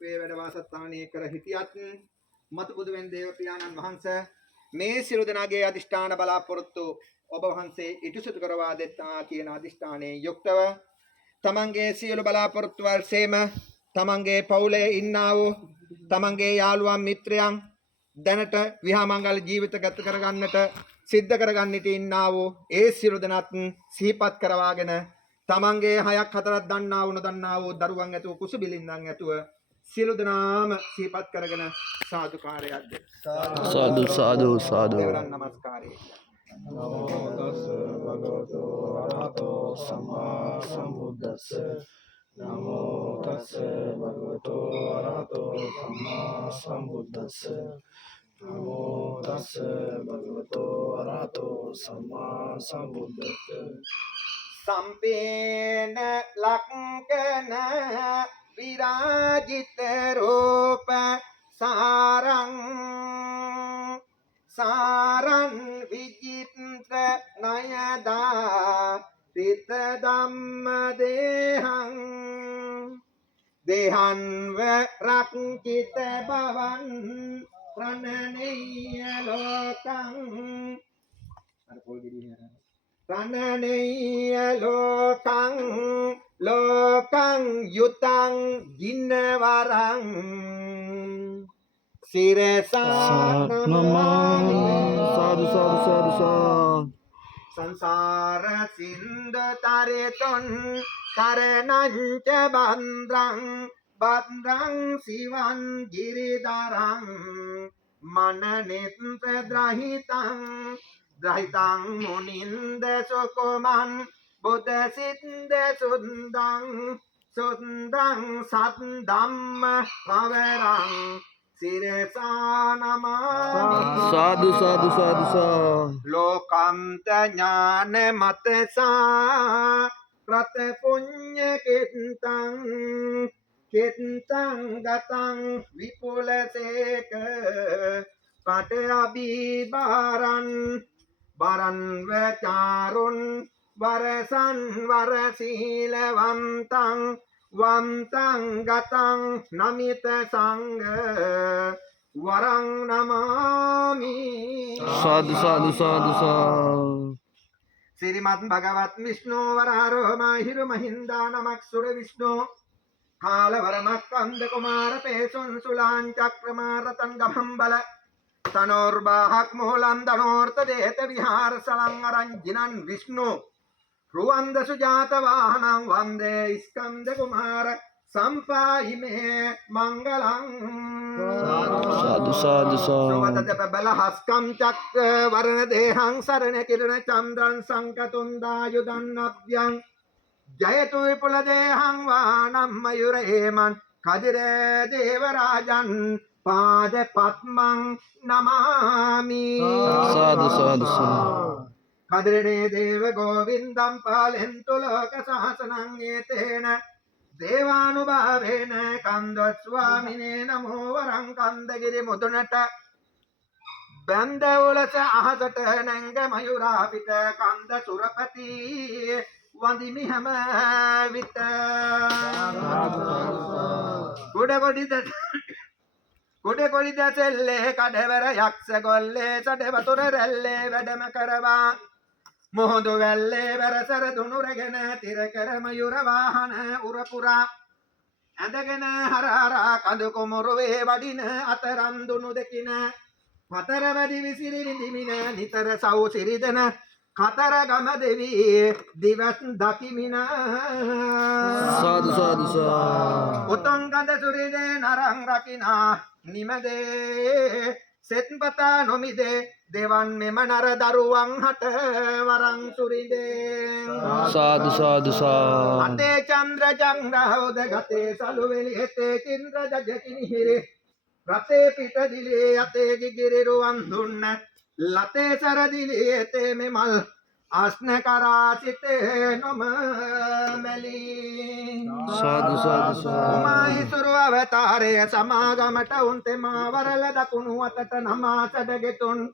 වේ වැඩ වාසස්ථානයේ කර හිටියත් මතු බුදු වෙන දේව පියාණන් වහන්සේ මේ සියලු දෙනාගේ අදිෂ්ඨාන බලාපොරොත්තු ඔබ වහන්සේ ඉටුසුතු කරවා දෙත්තා කියන අදිෂ්ඨානයේ යුක්තව තමන්ගේ සියලු බලාපොරොත්තු වල්සේම තමන්ගේ පවුලේ ඉන්නා වූ තමන්ගේ යාළුවන් මිත්‍රයන් දැනට විහාමංගල ජීවිත ගත කරගන්නට සිද්ධ කරගන්නට ඉන්නා වූ ඒ සියලු දෙනාත් සිහිපත් කරවාගෙන තමන්ගේ 6ක් 4ක් දන්නා වුණ දන්නා වූ දරුවන් ඇතුව කුසබිලින්නම් ඇතුව සියලු දෙනාම සිහිපත් කරගෙන සාදුකාරයක් දෙන්න. සාදු සාදු සාදු. දෙවරන් නමස්කාරය. නමෝ තස් භගවතු අරහතෝ සම්මා සම්බුද්දස්ස. නමෝ තස් භගවතු අරහතෝ සම්මා සම්බුද්දස්ස. නමෝ තස් භගවතු අරහතෝ සම්මා සම්බුද්දස්ස. සම්පේන ලක්කන විරාජිත රූප සාරං සාරං විචිත්‍ර නයදා තිත ධම්ම දේහං දේහං වරක්කිත භවං ප්‍රණනීය ලෝකං ප්‍රණනීය ලෝකං ලෝකං යුතං ජින්නවරං සිරසා නමාමි. සාදු සාදු සාදු සාදු. සංසාර සින්දු තරෙතොන් කරණං ච බන්ද්‍රං බන්ද්‍රං සිවං ගිරිදරං මනනෙත්ත ද්‍රහිතං ද්‍රහිතං මුනින්ද සුකුමං බුද්ධ සිද්ද සුන්දං සුන්දං සත් ධම්ම පවරං සිරසා නමාමි. සාදු සාදු සාදු සාදු. ලෝකන්ත ඥාන මතසා ප්‍රත පුඤ්ඤ කෙත්තං කෙත්තං ගතං විපුලසේක පට අභිභාරං බරන් වචාරුන් වරසන් වරසීලවන්තං වන්තං ගතං නමිත සංඝ වරං නමාමි. සාදු සාදු සාදු සාදු. श्रीमद् भगवत विष्णु वरारोह हिरु महिंदा नमक सुर विष्णु काल वरमक कंद कुमार पेशुन सुलान चक्रमारतन गभंबल तनोर्बाहक मूलम दनोर्त देत विहार सलंगरंजिनन विष्णु रुवंद सुजात वाहनं वंदे स्कंद कुमार संपाहि मे मंगलं. साधु साधु साधु बल हस्कं चक्र वर्ण देहं शरण किरण चंद्रं संकतुंदायुधं नव्यं जयतु विपुल देहं वानं मयूर हेमं खदिरे देवराजन् पाद पद्मं नमामि. साधु साधु साधु. खदिरे देव गोविंदं पालयन्तु लोक शासनं एतेन देवानुभावेन कंदस्वामिने नमो वरं कंदगिरि मुदुनट बंद उलस आहसट नंग मयूरापित कंद सुरपति वंदिमि हम वित कुड कोड़ी दसेल्ले कडेवर यक्ष गोल्ले सडेवतुर रेल्ले वेडम करवा मोहदु वेल्ले वरसर दुनुरगन तिरकर मयूर वाहन उरपुरा अंदगन हरारा कंदु कुमुरुवे वडिन अतरं दुनु दकिन पतर वदि विसिरि विदिमिन नितर सौ सिरिदन खतर गम देवी दिवस दकिमिन. साधु साधु साधु. उतंगद सुरिदे नरं रकिना निमदे सेत्पता नोमिदे देवान में मनर दरुवं हट वरं सुरिदे. साधु साधु साधु. अते चंद्र जंगहोद गते सलुवेलि हेते चिंद्र जगकिनि हिरे रते पिट दिले अते गिगिरि रुवंधुन्न लते सर दिले ते मेमल अस्न करासिते नम मेली. साधु साधु साधु. उमाई सुरु अवतारे समागमट उन्ते मावरल दकुनु अतट नमा सडगेतुन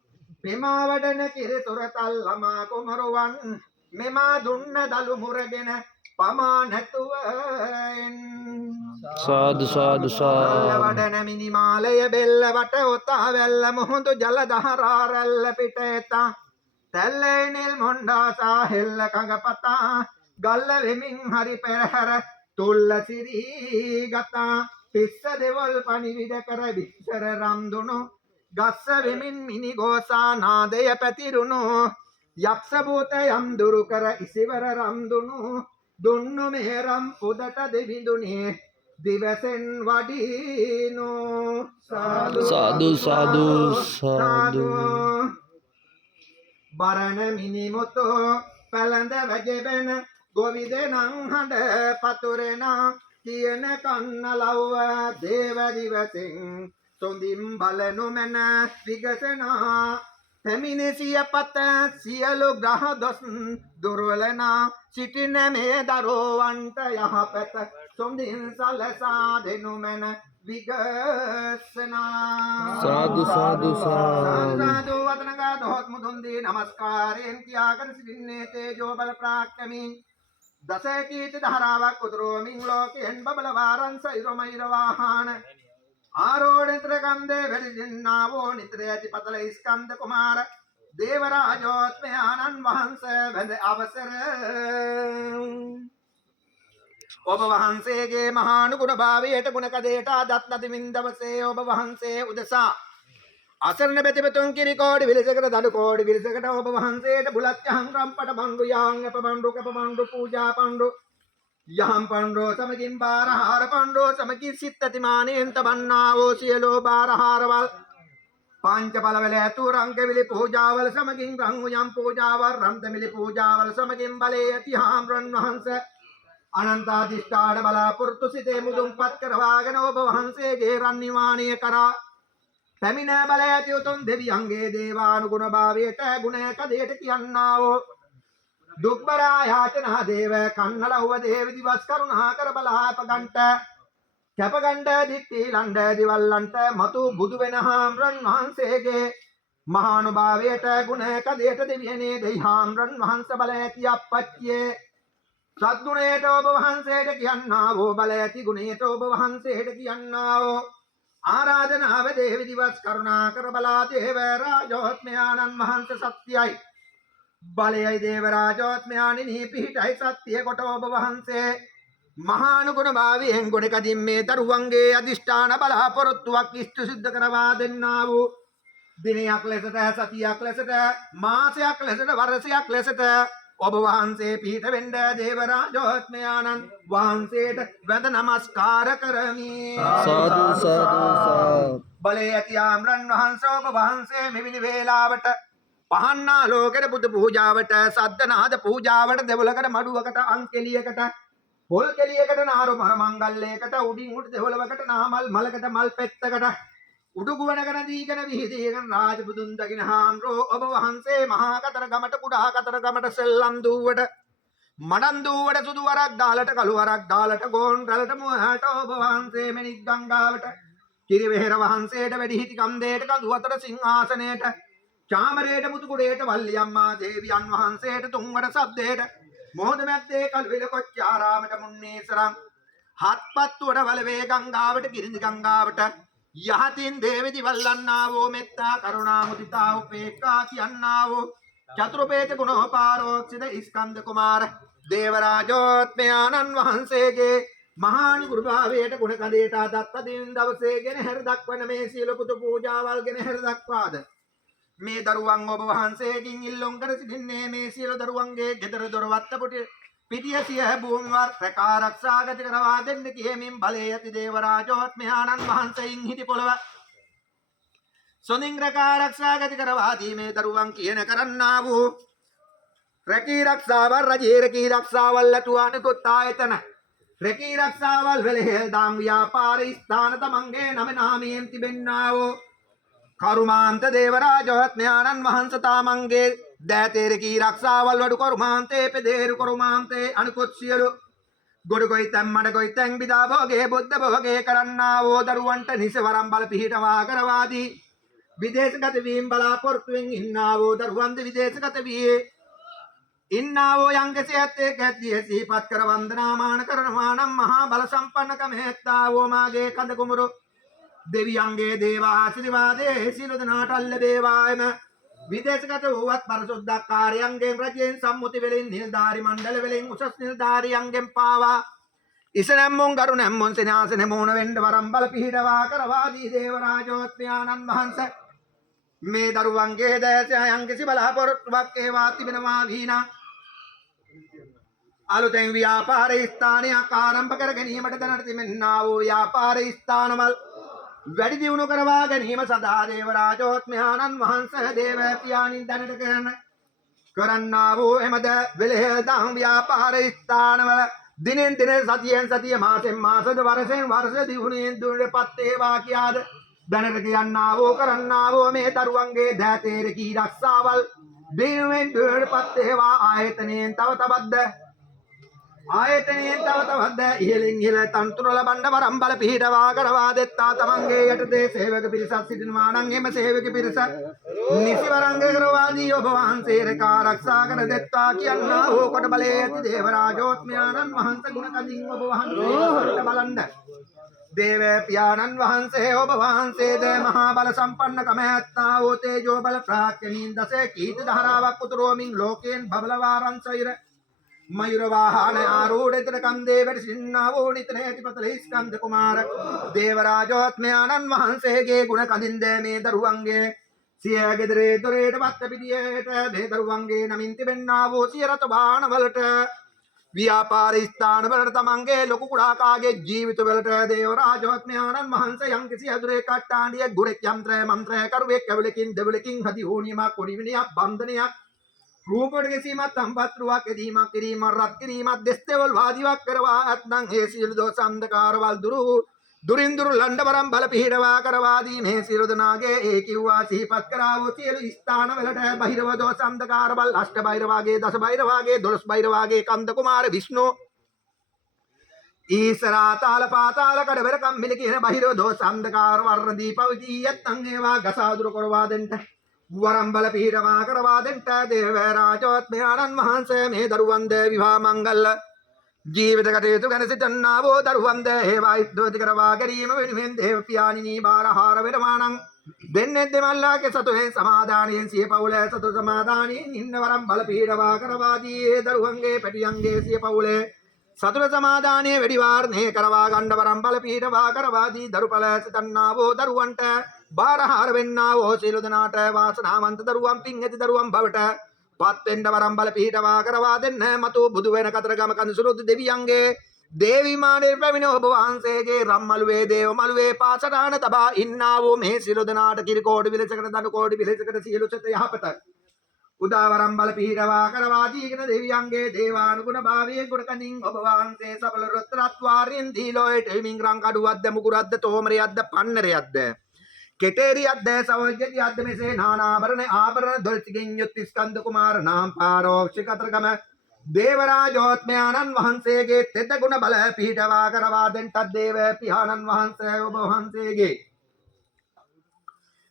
මෙමා වඩන කිරි තොරතල් ළමා කුමරුවන් මෙමා දුන්න දලු මුරගෙන පමා නැතුව සාදු සාදු සාදු වඩන මිනිමාලය බෙල්ල වට ඔතා වැල්ල මොහොඳු ජල දහරා රැල්ල පිට එතා තැල්ලේ නිල් මොණ්ඩාසා හෙල්ල කඟපතා ගල්ල වෙමින් හරි පෙරහැර තුල්ල සිරී ගතා පිස්ස දෙවල් පණිවිඩ කර විස්තර රම්දුණු ගස්ස වෙමින් මිනි ගෝසා නාදය පැතිරුණු යක්ෂ භූත යම් දුරු කර ඉසිවර රම්දුණු දුන්නු මෙහෙරම් පුදට දෙවිඳුනේ දිවසෙන් වඩිනු සාදු සාදු සාදු බරණ මිනිමුතු පැලඳ වැජබෙන ගොවිදෙනං හඬ පතුරෙන කියන කන්න ලව්ව දේව දිවසෙන් සොඳින් බලනු මැන විගසනා පැමිණ සියපත සියලු ග්‍රහ දොස් දුර්වලනා සිටින මේ දරුවන්ට යහපත සොඳින් සලසා දෙනු මැන විගසනා සාදු සාදු සාදු සාදු වදනගා දොහොත් මුදුන්දී නමස්කාරයෙන් කියාගෙන සිටින්නේ තේජෝ බල ප්‍රාක්‍රමී දසකීති ධාරාවක් උතුරෝමින් ලෝකයෙන් බබල වාරං සෛරමෛර වාහන ආරෝණිතර කන්දේ වැඩින්නාවෝ නිතර ඇති පතල ස්කන්ධ කුමාර දේවරාජෝත්මයාණන් වහන්සේ වැඳ අවසර ඔබ වහන්සේගේ මහානුගුණ භාවයට ගුණ කදේට අදත් නදිමින් දවසේ ඔබ වහන්සේ උදෙසා අසරණ බෙතබතුන් කිරි කෝඩි විලසකට දඩු කෝඩි විලසකට ඔබ වහන්සේට බුලත් යහන් රම්පට බණ්ඩු යාන් අප බණ්ඩු කප බණ්ඩු පූජා පණ්ඩු යහම් පණ්ඩෝ සමගින් බාරහාර පණ්ඩෝ සමගින් සිත්තතිමානයෙන් තබන්නා වූ සියලෝ බාරහාරවල් පංච බලවල ඇතු රංගවිලි පූජාවල සමගින් රංගු යම් පූජාවල් රන්තමිලි පූජාවල සමගින් බලේ ඇති හාම්රන් වහන්සේ අනන්තාදිෂ්ඨාන බලාපොරොත්තු සිතේ මුදුන්පත් කරවාගෙන ඔබ වහන්සේගේ රන් නිවාණය කරා පැමිණ බල ඇති උතුම් දෙවියන්ගේ දේවානුගුණ භාවයට ගුණයක දෙයට කියන්නාවෝ දුක්බරා යාචනා දේව කන්නලව්ව දේව දිවස් කරුණා කර බලාප ගන්ට කැපගණ්ඩ දික්ටි ලණ්ඩ දිවල්ලන්ට මතු බුදු වෙන හාම්රන් වහන්සේගේ මහානුභාවයට ගුණයක දෙයට දෙවියනේ දෙයි හාම්රන් වහන්ස බල ඇති අපච්චියේ සද්ගුණයට ඔබ වහන්සේට කියන්නාවෝ බල ඇති ගුණයට ඔබ වහන්සේට කියන්නාවෝ ආරාධනාව දේව දිවස් කරුණා කර බලා දේව රාජෝත්මයාණන් වහන්සේ සත්‍යයි බලයයි දේව රාජෝත්මයාණෙනි පිහිටයි සත්‍ය කොට ඔබ වහන්සේ මහානුගුණ භාවයෙන් ගුණකදින් මේ දරුවන්ගේ අදිෂ්ඨාන බලාපොරොත්තුවක් ඉෂ්ට සිද්ධ කරවා දෙන්නා වූ දිනයක් ලෙසට සතියක් ලෙසට මාසයක් ලෙසට වර්ෂයක් ලෙසට ඔබ වහන්සේ පිහිට වෙන්න දේව රාජෝත්මයාණන් වහන්සේට වැඳ නමස්කාර කරමි සාදු සාදු සාදු බලේ ඇති ආම්රන් වහන්සේ ඔබ වහන්සේ මෙවැනි වේලාවට පහන්නා ලෝකෙට බුදු පූජාවට සද්දනාද පූජාවට දෙවලකට මඩුවකට අංකෙලියකට පොල් කෙලියකට නාරු මර මංගල්‍යයකට උඩින් උඩ දෙවලවකට නාමල් මලකට මල් පෙත්තකට උඩුගුවනකට දීගෙන විහිදීගෙන රාජබුදුන් දකින හාම්රෝ ඔබ වහන්සේ මහා කතර ගමට කුඩා කතර ගමට සෙල්ලම් දුවට මඩන් දුවට සුදු වරක් දාලට කළු වරක් දාලට ගෝන් රැළට මුවහට ඔබ වහන්සේ මෙනික් ගංගාවට කිරිවෙහෙර වහන්සේට වැඩිහිටි කන්දේට කඳු අතර සිංහාසනයට චාමරයට මුතුකුඩේට වල්ලියම්මා දේවියන් වහන්සේට තුන්වර සද්දේට මොහොත මැත්තේ කල්විල කොච්චාරාමට මුන්නේසරං හත්පත්තුවට වලවේ ගංගාවට කිරිඳි ගංගාවට යහතින් දේවිදි වල්ලන්නාවෝ මෙත්තා කරුණා මුදිතා උපේක්ඛා කියන්නාවෝ චතුරුපේත ගුණෝපාරෝක්ෂිත ස්කන්ධ කුමාර දේවරාජෝත්මයාණන් වහන්සේගේ මහානුගුණ භාවයට ගුණ කඳේට අදත් දින දවසේ ගෙන හැර දක්වන මේ සීල පුතු පූජාවල් ගෙන හැර දක්වාද මේ දරුවන් ඔබ වහන්සේකින් ඉල්ලුම් කර සිටින්නේ මේ සියලු දරුවන්ගේ ගෙදර දොරවත්ත පිටිය සිය භූමිවත් රැකා ගති කරවා දෙන්න කියමින් බලේ ඇති දේව රාජෝත්මයාණන් වහන්සේයින් හිටි පොළව සොඳින් රැකා ගති කරවා දීමේ දරුවන් කියන කරන්නා වූ රැකී රක්ෂාවල් රජයේ රැකී රක්ෂාවල් ලටුවාන කුත් ආයතන රැකී රක්ෂාවල් වෙලෙහෙල් දාම් ව්‍යාපාර ස්ථාන තමන්ගේ නම නාමයෙන් තිබෙන්නා වූ කරුමාන්ත දේවරාජෝත්මයාණන් වහන්සේ තාමන්ගේ දෑතේරකී රක්ෂාවල් වඩු කරුමාන්තේ පෙදේරු කරුමාන්තේ අනිකුත් සියලු ගොඩගොයි තැන් මඩ ගොයි තැන් බිදා භෝගේ බුද්ධ භෝගේ කරන්නා වූ දරුවන්ට නිසවරම් බල පිහිටවා කරවාදී විදේශගත වීම බලාපොරොත්තුවෙන් ඉන්නා වූ දරුවන්ද විදේශගත වී ඉන්නාවෝ යංගසේ ඇත්තේ කැද්දිය සිහිපත් කර වන්දනාමාන කරනවා නම් මහා බල සම්පන්නකම ඇත්තාවෝ මාගේ කඳ කුමරු දෙවියන්ගේ දේවා ආශිර්වාදයේ සියලු දෙනාට ලැබේවායම විදේශගත වූවත් පරිසුද්ධාකාරයන්ගෙන් රජයෙන් සම්මුති වලින් නිලධාරි මණ්ඩල වලින් උසස් නිලධාරියන්ගෙන් පාවා ඉසනම්මුන් ගරුණම්මුන් සෙනාසන මෝණ වෙන්න වරම් බල පිහිටවා කරවාදී දේවරාජෝත්මයාණන් වහන්සේ මේ දරුවන්ගේ දැසයන් කිසි බලාපොරොත්තුවක් ඒවා තිබෙනවා වීනා අලුතෙන් ව්‍යාපාර ස්ථානයක් ආරම්භ කර ගැනීමට දැනට තිබෙනා වූ ව්‍යාපාර ස්ථානවල වැඩි දියුණු කරවා ගැනීම සඳහා දේවරාජෝත්මයාණන් වහන්සේ දේව පියාණන් දැනට කරන්නා වූ එමද වෙලෙහදම් ව්‍යාපාර ස්ථානවල දිනෙන් දින සතියෙන් සතිය මාසෙන් මාසද වර්ෂයෙන් වර්ෂ දියුණුවෙන් දියුණුවටපත් වේවා කියාද දැනට කියන්නා වූ කරන්නා වූ මේ දරුවන්ගේ දෑතේර කී රක්ෂාවල් දිනුවෙන් දියුණුවටපත් වේවා ආයතනයෙන් තව තවද ඉහළින් ඉහළ තන්තුර ලබන්න වරම් බල පිහිටවා කරවා දෙත්තා තමන්ගේ යටතේ සේවක පිරිසක් සිටිනවා නම් එම සේවක පිරිස නිසිවරංගේ කරවාදී ඔබ වහන්සේ රැකා ආරක්ෂා කර දෙත්තා කියන්නා වූ කොට බලයේ ඇති දේවරාජෝත්මයාණන් වහන්සේ ගුණ කදින් ඔබ වහන්සේ බලන්න දේව පියාණන් වහන්සේ ඔබ වහන්සේද මහා බල සම්පන්නකම ඇත්තා වූ තේජෝ බල ප්‍රාඥයින් දසේ කීර්ති ධාරාවක් උතුරෝමින් ලෝකයෙන් බබලවාරන් සොයිර මයුර වාහන ආරූඪිතර කන්දේ වැඩ සිටිනා වූ නිතර ඇතිපතල ස්කන්ධ කුමාර දේවරාජෝත්මයාණන් වහන්සේගේ ගුණ කඳින් මේ දරුවන්ගේ සිය ගෙදරේ දොරේට වත් පිටියට මේ දරුවන්ගේ නමින් තිබෙන්නා වූ සිය රත බාහන වලට ව්‍යාපාර ස්ථාන වලට තමන්ගේ ලොකු කුඩා කාගේ ජීවිත වලට දේවරාජෝත්මයාණන් වහන්සේ යම් කිසි අදුරේ කට්ටාණිය ගුරෙක් යන්ත්‍රය මන්ත්‍රය කරුවෙක් කැවලකින් දෙවලකින් හදි ඕනියමක් කොඩිවිනියක් බන්ධනයක් රූපවල ගැසීමත් සම්පත්රුවක් එදීමක් කිරීමක් රත් කිරීමක් දෙස්තෙවල් වාදිවක් කරවා ඇත්නම් ඒ සියලු දෝෂ අන්ධකාරවල් දුරින් දුර ලණ්ඩවරම් බල පිහිටවා කරවාදී මේ සියලු දනාගේ ඒ කිව්වා සිහිපත් කරා වූ සියලු ස්ථාන වලට බහිරව දෝෂ අන්ධකාරවල් අෂ්ට බහිරවාගේ දස බහිරවාගේ 12 බහිරවාගේ කන්ද කුමාර විෂ්ණු ඊසරා තාල පාතාල කඩවර කම්මිලි කියන බහිරව දෝෂ අන්ධකාර වර්ණ දීපවදී යත්නම් ඒවා ගසාදුර කරවා දෙන්න වරම් බල පිහිටවා කරවා දෙන්ට දේවරාජෝත්මයාණන් වහන්සේ මේ දරුවන් ද විවාහ මංගල ජීවිත කටයුතු ගැන සිතන්නා වූ දරුවන් ද හේවා ඉද්දෝති කරවා ගැනීම වෙනුවෙන් දේව පියාණිනී බාරහාර වෙනවානම් දෙන්නේ දෙමල්ලාගේ සතුෙන් සමාදානයෙන් සිය පවුල සතු සමාදානයෙන් ඉන්න වරම් බල පිහිටවා කරවා දී ඒ දරුවන්ගේ පැටියන්ගේ සිය පවුලේ සතුට සමාදානයේ වැඩි වාරණය කරවා ගන්න වරම් බල පිහිටවා කරවා දී දරුපල සිතන්නා වූ දරුවන්ට බාරහාර වෙන්නා වූ සියලු දෙනාට වාසනාවන්ත දරුවන් පින් ඇති දරුවන් බවට පත් වෙන්න වරම් බල පිහිටවා කරවා දෙන්න මතු බුදු වෙන කතරගම කඳුසුරුදු දෙවියන්ගේ දේවිමානේ පැමිණ ඔබ වහන්සේගේ රම්මලුවේ දේව මලුවේ පාසටාන තබා ඉන්නා වූ මේ සියලු දෙනාට කිරි කෝටි විලසකට දනු කෝටි විලසකට සියලු සත යහපත උදාවරම් බල පිහිටවා කරවා දීගෙන දෙවියන්ගේ දේවානුගුණ භාවයේ ගුණ කඳින් ඔබ වහන්සේ සබල රොත්තරත් වාරින් දීලෝයට මින් රං කඩුවද්ද මුකුරද්ද තෝමරියද්ද පන්නරයද්ද කෙටේරියද්ද සවජ්ජතියද්ද මෙසේ නානාභරණ ආභරණ දොල්තිගෙන් යුත් ස්කන්ධ කුමාර නාම් පාරෝක්ෂ කතරගම දේවරාජෝත්මයාණන් වහන්සේගේ තෙත ගුණ බල පිහිටවා කරවා දෙන්ටත් දේව පියාණන් වහන්සේ ඔබ වහන්සේගේ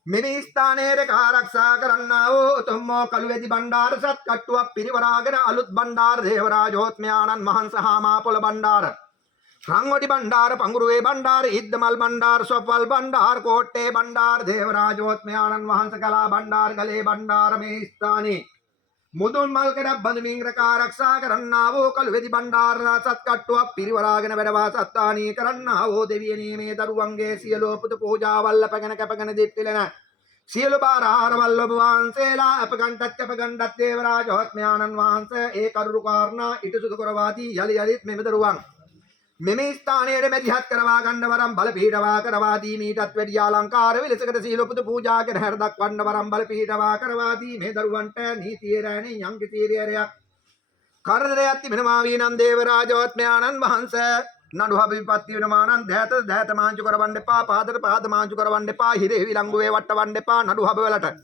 මෙනි ස්ථානයේ ආරක්ෂා කරන්නා වූ උතුම්මෝ කළුවේදි බණ්ඩාර සත් කට්ටුවක් පිරිවරාගෙන අලුත් බණ්ඩාර දේවරාජෝත්මයාණන් වහන්සේ හාමා පොළ බණ්ඩාර රංගොඩි බණ්ඩාර පංගුරුවේ බණ්ඩාර ඉද්දමල් බණ්ඩාර සොප්වල් බණ්ඩාර කෝට්ටේ බණ්ඩාර දේවරාජෝත්මයාණන් වහන්සේ කලා බණ්ඩාර ගලේ බණ්ඩාර මේ ස්ථානයේ මුදුන් මල්කඩ බඳමින් රැකා ආරක්ෂා කරන්නා වූ කළුවේදි බණ්ඩාර සත් කට්ටුවක් පිරිවරාගෙන වැඩවා සත්තානී කරන්නා වූ දෙවියනී මේ දරුවන්ගේ සියලු පුත පූජාවල් අපගෙන කැපගෙන දිට්ටිලන සියලු බාරහාරවල් ඔබ වහන්සේලා අපගණ්ඩත් දේවරාජෝත්මයාණන් වහන්සේ ඒ කරුණු කාරණා ඉටුසුදු කරවාදී යලි යලිත් මෙම දරුවන් මෙම ස්ථානයේ මෙදිහත් කරවා ගන්න වරම් බල පිහිටවා කරවා දී මීටත් වැඩි ආලංකාර විලසකට සීල පුත පූජා කර හැර දක්වන්න වරම් බල පිහිටවා කරවා දී මේ දරුවන්ට නීතිය රැණේ යම් කිතීරියරයක් කරදරයක් තිබෙනවා වීනම් දේවරාජෝත්මයාණන් වහන්සේ නඩු හබිපත්ති වෙනවා නම් දෑත මාංචු කරවන්න එපා පාද මාංචු කරවන්න එපා හිරේ විලංගුවේ වට්ටවන්න එපා නඩු හබ වලට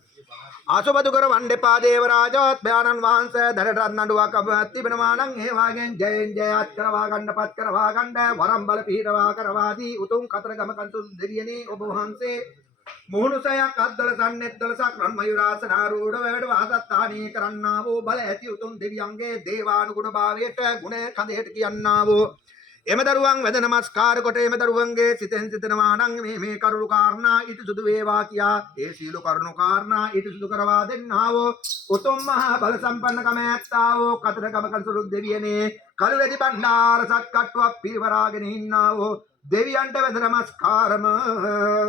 ආසුබදු කරවන්න එපා දේවරාජෝත්මයාණන් වහන්සේ දරටත් නඩුවක් තිබෙනවා නම් ඒ වාගෙන් ජයෙන් ජයත් කරවා ගන්නපත් කරවා ගන්න වරම් බල පිහිටවා කරවා දී උතුම් කතරගම කන්තු දෙවියනේ ඔබ වහන්සේ මුහුණුසයක් අද්දල සන්නෙද්දල සක්‍රන් මයුරාසනාරූඪ වැඩ වාසත්තානී කරන්නා වූ බල ඇති උතුම් දෙවියන්ගේ දේවානුගුණ භාවයට ගුණ කඳේට කියන්නා වූ එම දරුවන් වැඳ නමස්කාර කොට එම දරුවන්ගේ සිතෙන් සිතනවා නම් මේ කරුණු කාරණා ඊට සුදු වේවා කියා ඒ සීල කරුණු කාරණා ඊට සුදු කරවා දෙන්නා වූ උතුම් මහා බල සම්පන්නකම ඇත්තා වූ කතරගම කන්සලු දෙවියනේ කලවැදි බණ්ඩාර සත්කට්ටුවක් පිරිවරාගෙන ඉන්නා වූ දෙවියන්ට වැඳ නමස්කාරම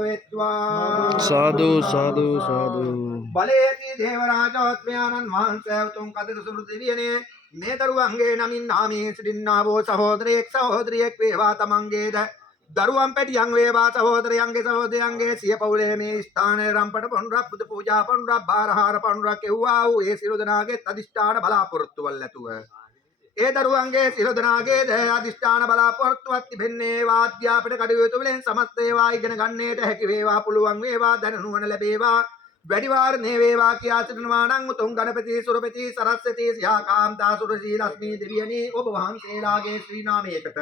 වෙත්වා සාදු සාදු සාදු බලයේති දේවරාජෝත්මයාණන් වහන්සේ උතුම් කතරසුළු දෙවියනේ මේ දරුවන්ගේ නමින් නාමයේ සිටින්නා වූ සහෝදරයෙක් සහෝදරියෙක් වේවා තමන්ගේද දරුවන් පැටියන් වේවා සහෝදරයන්ගේ සහෝදරයන්ගේ සිය පවුලේ මේ ස්ථානයේ රම්පට පොණ්ඩක් බුදු පූජා පොණ්ඩක් බාරහාර පොණ්ඩක් එව්වා වූ ඒ සියලු දෙනාගේ අදිෂ්ඨාන බලාපොරොත්තු වල ඇතුව ඒ දරුවන්ගේ සියලු දෙනාගේ අදිෂ්ඨාන බලාපොරොත්තුවක් තිබෙන්නේ වාද්‍යාපිට කටයුතු වලින් සමස්ත ඒවා ඉගෙන ගන්නට හැකි වේවා පුළුවන් වේවා දැනුවන ලැබේවා වැඩිවාරණේ වේවා කියා සිටිනවා නම් උතුම් ගණපති සුරපති සරස්වති සියාකාන්තා සුරසී ලක්ෂ්මී දෙවියනි ඔබ වහන්සේලාගේ ශ්‍රී නාමයකට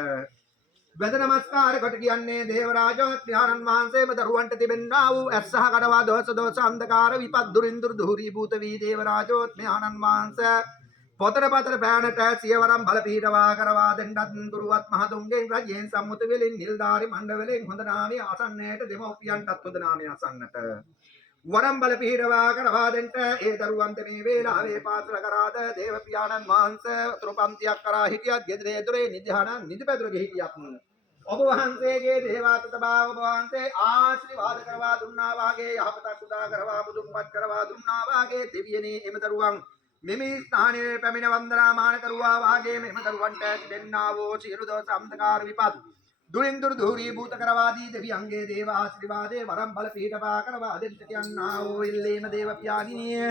වැඳ නමස්කාර කොට කියන්නේ දේවරාජෝත්මයාණන් වහන්සේම දරුවන්ට තිබෙන්නා වූ ඇස්සහ කඩවා දෝෂ අන්ධකාර විපත් දුරින්දුර දුහුරී භූත වී දේවරාජෝත්මයාණන් වහන්සේ පොතර පතර බෑනට සියවරම් බල පීඨවා කරවා දෙන්නත් ගුරුවත් මහතුන්ගෙන් රජයෙන් සම්මුත වෙලින් නිල්දාරි මණ්ඩවලින් හොඳ නාමයේ ආසන්නයට දෙමෝපියන්ටත් හොඳ නාමයේ ආසන්නට වරම් බල පීඨවා කරවා දෙන්න ඒ දරුවන්ට මේ වේලාවේ පාසල කරාද දේව පියාණන් වහන්සේ උතුරුපන්තියක් කරා හිටියත් ගෙදරේ දොරේ නිධාන නිදිපැදුර ගිහිටියක් ඔබ වහන්සේගේ දේවාත තබා ඔබ වහන්සේ ආශිර්වාද කරවා දුන්නා වාගේ යහපතක් උදා කරවා මුදුන්පත් කරවා දුන්නා වාගේ දෙවියනේ එම දරුවන් මෙමි ස්ථානයේ පැමිණ වන්දනා මාන කරුවා වාගේ මෙම දරුවන්ට දෙන්නා වූ සියලු දෝෂ අන්ධකාර විපත් දුරින්දුර දුහුරී භූත කරවාදී දෙවියන්ගේ දේව ආශිර්වාදේ වරම් බල පීඨවා කරවා දෙන්න කියන්නා වූ ඉල්ලීම දේව පියාණිනිය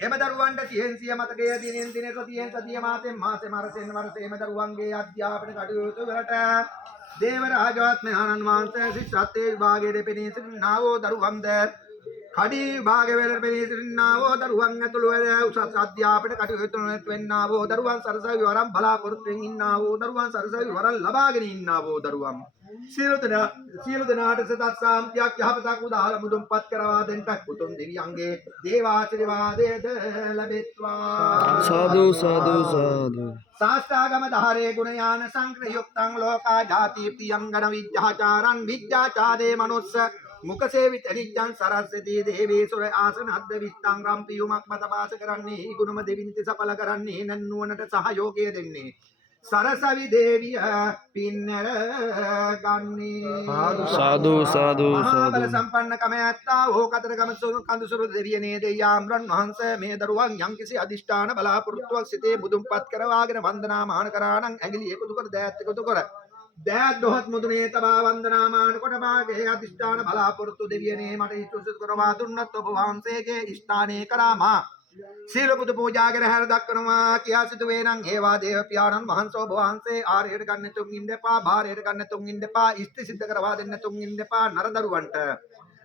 එම දරුවන්ට සියෙන් සිය මතකය දිනෙන් දින සතියෙන් සතිය මාසෙන් මාසෙ මරසෙන් වරස එම දරුවන්ගේ අධ්‍යාපන කටයුතු වලට දේව රාජාත්මයාණන් වහන්සේ ශිෂ්‍යත්වයේ විභාගයේ දෙපෙනී සිටිනා වූ දරුවන්ද කඩි විභාගයේ වල පෙනී සිටිනා වූ දරුවන් ඇතුළු උසස් අධ්‍යාපන කටයුතු වලට වෙන්නා වූ දරුවන් සරසවි වරම් බලාපොරොත්තුෙන් ඉන්නා වූ දරුවන් සරසවි වරම් ලබාගෙන ඉන්නා වූ දරුවන් සියලු දෙනාට සතත් සාන්තියක් යහපතක් උදාහල මුදුන්පත් කරවා දෙන්නට උතුම් දෙවියන්ගේ දේවාශිර්වාදයේද ලැබෙත්වා සාදු සාදු සාදු शास्त्रागम धारे गुणयान संक्रयुक्तं लोका जाति प्रियंगन विद्याचारं विद्याचारे मनुष्य मुख सेवित निजं सरस्वती देवी सुर आसन हद्द विस्तां रंपि युमक मतवास करन्नी गुणम देविनिति सफल करन्नी नन्नुवनට සහයෝගය දෙන්නේ सरसवि देविය පින්නර ගන්නේ සාදු සාදු මහාබල සාදු සම්පන්න කම ඇත්තා ඕ කතරගම කඳුසුරු දෙවියනේ දෙයාම්රන් වහන්සේ මේ දරුවන් යම්කිසි අදිෂ්ඨාන බලාපොරොත්තුවක් සිතේ මුදුන්පත් කරවාගෙන වන්දනා මාන කරා නම් ඇඟිලි එකතු කර දෑත් එකතු කර දෑත් දොහත් මුදුනේ තබා වන්දනා මාන කොට මාගේ අදිෂ්ඨාන බලාපොරොත්තු දෙවියනේ මට ඉතුරු කරවා දුන්නත් ඔබ වහන්සේගේ ස්ථානයේ කරාමා සීල බුදු පූජා කර හැර දක්වනවා කියා සිටුවේ නම් ඒවා දේව පියාණන් වහන්සේ ඔබ වහන්සේ ආරයට ගන්න තුන් ඉන්දපා භාරයට ගන්න තුන් ඉන්දපා ඉස්ති සිද්ධ කරවා දෙන්න තුන් ඉන්දපා නරදරුවන්ට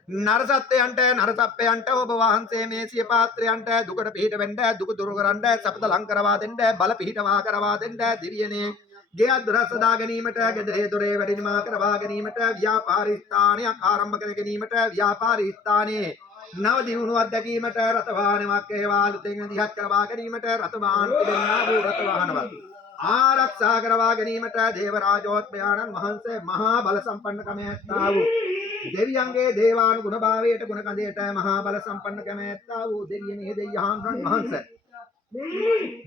නරසත්ත්වයන්ට නරසප්පයන්ට ඔබ වහන්සේ මේ සිය පාත්‍රයන්ට දුකට පිහිට වෙන්න දුක දුරු කරන්න සපත ලං කරවා දෙන්න බල පිහිටවා කරවා දෙන්න දිවියනේ ගේ දොරස් සදා ගැනීමට ගෙදරේ දොරේ වැඩිමා කරවා ගැනීමට ව්‍යාපාරික ස්ථානයක් ආරම්භ කර ගැනීමට ව්‍යාපාරික ස්ථානයේ නව දිනුවක් දැකීමට රතවාහනයක් ඒවා අලුතෙන් දිහත් කරවා ගැනීමට රතවාහන තිබෙනා වූ රතවාහනවත් ආරක්ෂා කරවා ගැනීමට දේවරාජෝත්මයාණන් වහන්සේ මහා බල සම්පන්නකම ඇත්තා වූ දෙවියන්ගේ දේවානුගුණ භාවයට ගුණ කඳේට මහා බල සම්පන්නකම ඇත්තා වූ දෙවියනේ දෙවියන්න් වහන්සේ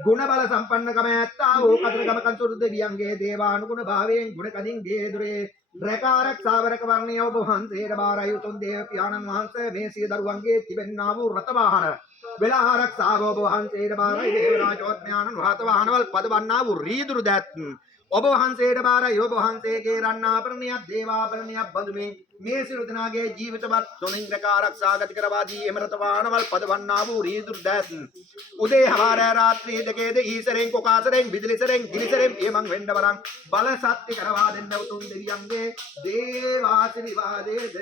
ගුණ බල සම්පන්නකම ඇත්තා වූ කතරගම කන්තුරු දෙවියන්ගේ දේවානුගුණ භාවයෙන් ගුණ කඳින් ගේ දුරේ රැකාරක් සාවරක වර්ණීය ඔබ වහන්සේට බාරයි උතුම් දේව පියාණන් වහන්සේ මේ සිය දරුවන්ගේ තිබෙන්නා වූ රත වාහන වෙලාහාරක් සාව ඔබ වහන්සේට බාරයි දේවරාජෝත්මයාණන් රත වාහනවල පදවන්නා වූ රීදුරු දත් ඔබ වහන්සේට බාරයි ඔබ වහන්සේගේ රණ්ණාභරණයක් දේවාභරණයක් බඳුමින් මේ සියලු දෙනාගේ ජීවිතවත් තුනින් රැකාරක්ෂා ගති කරවා දී එම රත වාහනවල පදවන්නා වූ රීදුරු දත් උදේ හවාර රාත්‍රී දෙකේද ඊසරෙන් කොකාසරෙන් විදුලිසරෙන් ගිලිසරෙන් එමන් වෙන්න වරන් බල සත්‍ය කරවා දෙන්න උතුම් දෙවියන්ගේ දේවාශිර්වාදයේද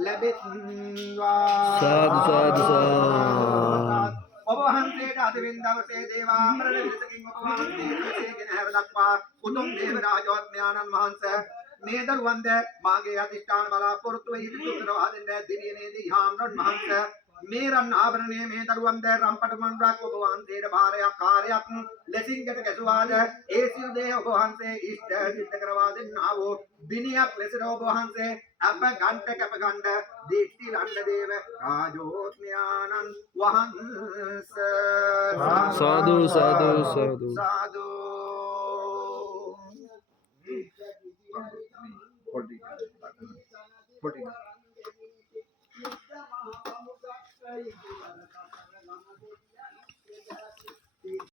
ලැබෙත්වා සාදු සාදු සාදු ඔබ වහන්සේට අද වෙන දවසේ දේවාමරණ විසකින් ඔබ වහන්සේ ගෙන හැර දක්වා උතුම් දේව රාජෝත්මයාණන් වහන්සේ මේ දරුවන්ද මාගේ අධිෂ්ඨාන බලාපොරොත්තු වෙ ඉදිරි උත්තරවා දෙන්න දිවියනේදී හාමුදුරන් වහන්සේ මේ රන් ආභරණය මේ දරුවන්ද රම්පට මණ්ඩලක් ඔබ වහන්සේට භාරයක් කාර්යයක් ලෙසින්කට ගැසුවාද ඒ සියලු දේ ඔබ වහන්සේ ඉෂ්ට සිද්ධ කරවා දෙන්නා වූ දිනියක් ලෙසට ඔබ වහන්සේ අප ගන්ට කැප ගන්න දීප්ති ලණ්ඩ දේව රාජෝත්මයාණන් වහන්සේ සාදු සාදු සාදු සාදු Holding.